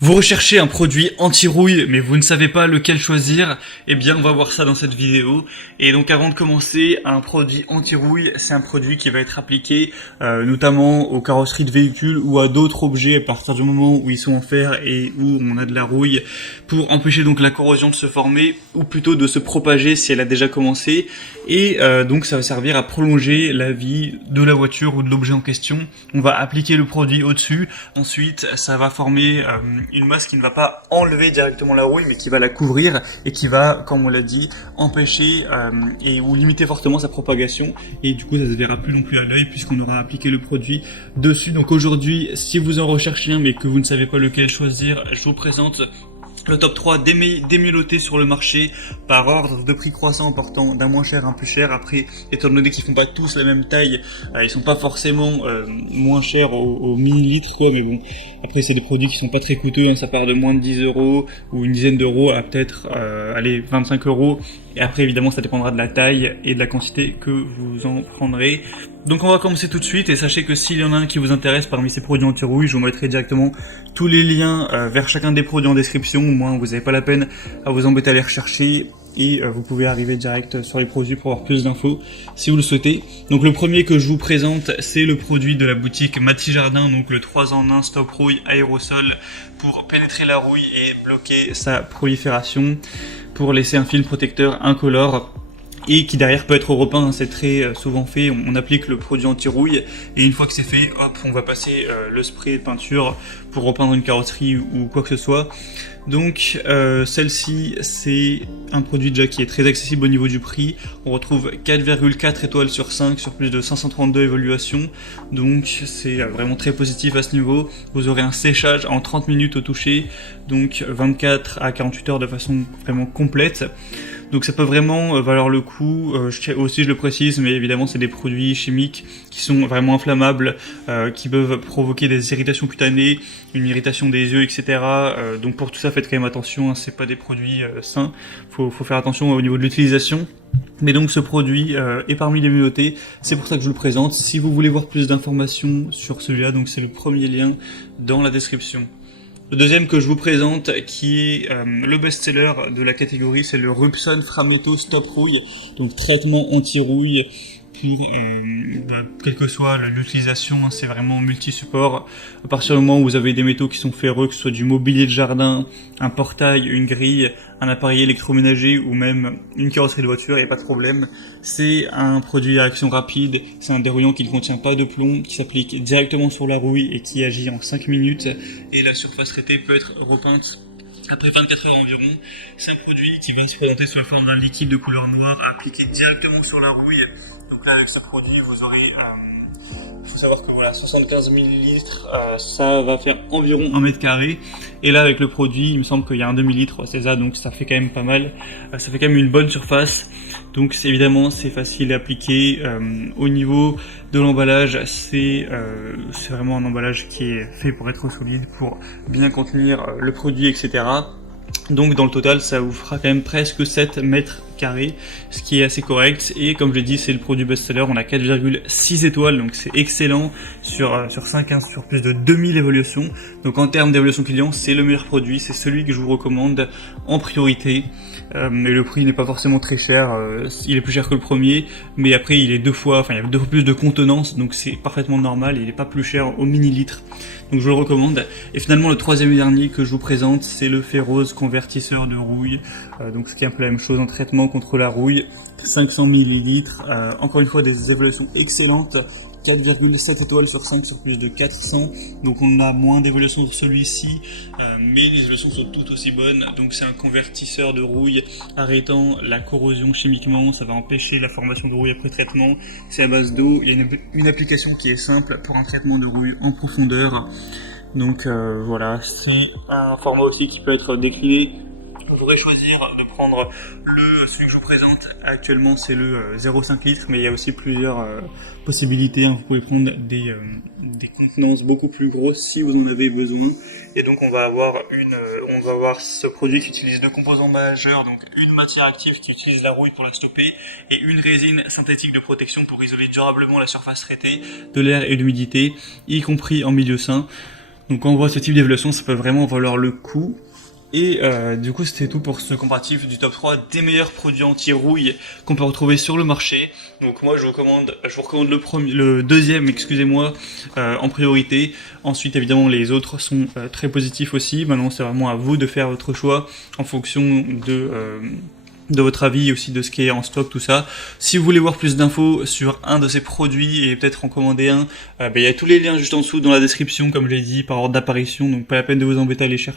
Vous recherchez un produit anti-rouille, mais vous ne savez pas lequel choisir? Eh bien, on va voir ça dans cette vidéo. Et donc, avant de commencer, un produit anti-rouille, c'est un produit qui va être appliqué notamment aux carrosseries de véhicules ou à d'autres objets à partir du moment où ils sont en fer et où on a de la rouille, pour empêcher donc la corrosion de se former, ou plutôt de se propager si elle a déjà commencé. Et donc, ça va servir à prolonger la vie de la voiture ou de l'objet en question. On va appliquer le produit au-dessus. Ensuite, ça va former une masse qui ne va pas enlever directement la rouille, mais qui va la couvrir et qui va, comme on l'a dit, empêcher et ou limiter fortement sa propagation. Et du coup, ça se verra plus non plus à l'œil puisqu'on aura appliqué le produit dessus. Donc aujourd'hui, si vous en recherchez un mais que vous ne savez pas lequel choisir, je vous présente le top 3 des mieux notés sur le marché par ordre de prix croissant, partant d'un moins cher à un plus cher. Après, étant donné qu'ils font pas tous la même taille, ils sont pas forcément moins chers au millilitre, quoi. Mais bon, après c'est des produits qui sont pas très coûteux, hein. Ça part de moins de 10 euros ou une dizaine d'euros à peut-être allez 25 euros. Et après évidemment ça dépendra de la taille et de la quantité que vous en prendrez. Donc on va commencer tout de suite, et sachez que s'il y en a un qui vous intéresse parmi ces produits anti-rouille, je vous mettrai directement tous les liens vers chacun des produits en description. Au moins vous n'avez pas la peine à vous embêter à les rechercher, et vous pouvez arriver direct sur les produits pour avoir plus d'infos si vous le souhaitez. Donc le premier que je vous présente, c'est le produit de la boutique Mathis Jardin, donc le 3 en 1 Stop Rouille Aérosol, pour pénétrer la rouille et bloquer sa prolifération, pour laisser un film protecteur incolore et qui derrière peut être repeint. C'est très souvent fait, on applique le produit anti-rouille et une fois que c'est fait, hop, on va passer le spray de peinture pour repeindre une carrosserie ou quoi que ce soit. Donc celle-ci, c'est un produit déjà qui est très accessible au niveau du prix. On retrouve 4,4 étoiles sur 5 sur plus de 532 évaluations. Donc c'est vraiment très positif à ce niveau. Vous aurez un séchage en 30 minutes au toucher, donc 24 à 48 heures de façon vraiment complète. Donc ça peut vraiment valoir le coup. Je le précise, mais évidemment c'est des produits chimiques qui sont vraiment inflammables, qui peuvent provoquer des irritations cutanées, une irritation des yeux, etc. Donc pour tout ça, faites quand même attention, hein, c'est pas des produits sains. Faut faire attention au niveau de l'utilisation. Mais donc ce produit est parmi les mieux notés, c'est pour ça que je vous le présente. Si vous voulez voir plus d'informations sur celui-là, donc c'est le premier lien dans la description. Le deuxième que je vous présente, qui est le best-seller de la catégorie, c'est le Rubson Frametto Stop Rouille, donc traitement anti-rouille pour quelle que soit l'utilisation, hein, c'est vraiment multi-support. À partir du moment où vous avez des métaux qui sont ferreux, que ce soit du mobilier de jardin, un portail, une grille, un appareil électroménager ou même une carrosserie de voiture, il n'y a pas de problème. C'est un produit à action rapide, c'est un dérouillant qui ne contient pas de plomb, qui s'applique directement sur la rouille et qui agit en 5 minutes, et la surface traitée peut être repeinte après 24 heures environ. C'est un produit qui va se présenter sous la forme d'un liquide de couleur noire appliqué directement sur la rouille. Donc là, avec ce produit, vous aurez, il faut savoir que voilà, 75 ml, ça va faire environ 1 mètre carré. Et là, avec le produit, il me semble qu'il y a un demi-litre, c'est ça, donc ça fait quand même pas mal. Ça fait quand même une bonne surface. Donc évidemment, c'est facile à appliquer. Au niveau de l'emballage, c'est vraiment un emballage qui est fait pour être solide, pour bien contenir le produit, etc. Donc dans le total, ça vous fera quand même presque 7 mètres carrés, ce qui est assez correct. Et comme je l'ai dit, c'est le produit best-seller, on a 4,6 étoiles, donc c'est excellent sur 5, hein, sur plus de 2000 évaluations. Donc en termes d'évaluation client, c'est le meilleur produit, c'est celui que je vous recommande en priorité. Mais le prix n'est pas forcément très cher, il est plus cher que le premier, mais après il y a 2 fois plus de contenance, donc c'est parfaitement normal, il n'est pas plus cher au millilitre. Donc je vous le recommande. Et finalement le troisième et dernier que je vous présente, c'est le Ferrose convertisseur de rouille, donc ce qui est un peu la même chose en traitement contre la rouille, 500 ml, encore une fois des évaluations excellentes, 4,7 étoiles sur 5 sur plus de 400, donc on a moins d'évaluations sur celui-ci, mais les évaluations sont toutes aussi bonnes. Donc c'est un convertisseur de rouille arrêtant la corrosion chimiquement, ça va empêcher la formation de rouille après traitement, c'est à base d'eau, il y a une application qui est simple pour un traitement de rouille en profondeur. Donc voilà, c'est un format aussi qui peut être décliné. Vous pourrez choisir de prendre celui que je vous présente actuellement, c'est le 0,5 litres, mais il y a aussi plusieurs possibilités, hein. Vous pouvez prendre des contenances beaucoup plus grosses si vous en avez besoin. Et donc on va avoir ce produit qui utilise 2 composants majeurs, donc une matière active qui utilise la rouille pour la stopper et une résine synthétique de protection pour isoler durablement la surface traitée de l'air et de l'humidité, y compris en milieu sain. Donc quand on voit ce type d'évaluation, ça peut vraiment valoir le coup. Et du coup, c'était tout pour ce comparatif du top 3 des meilleurs produits anti-rouille qu'on peut retrouver sur le marché. Donc moi, je vous recommande le deuxième, excusez-moi, en priorité. Ensuite, évidemment, les autres sont très positifs aussi. Maintenant, c'est vraiment à vous de faire votre choix en fonction de votre avis et aussi de ce qui est en stock, tout ça. Si vous voulez voir plus d'infos sur un de ces produits et peut-être en commander un, il y a tous les liens juste en dessous dans la description, comme je l'ai dit, par ordre d'apparition, donc pas la peine de vous embêter à les chercher.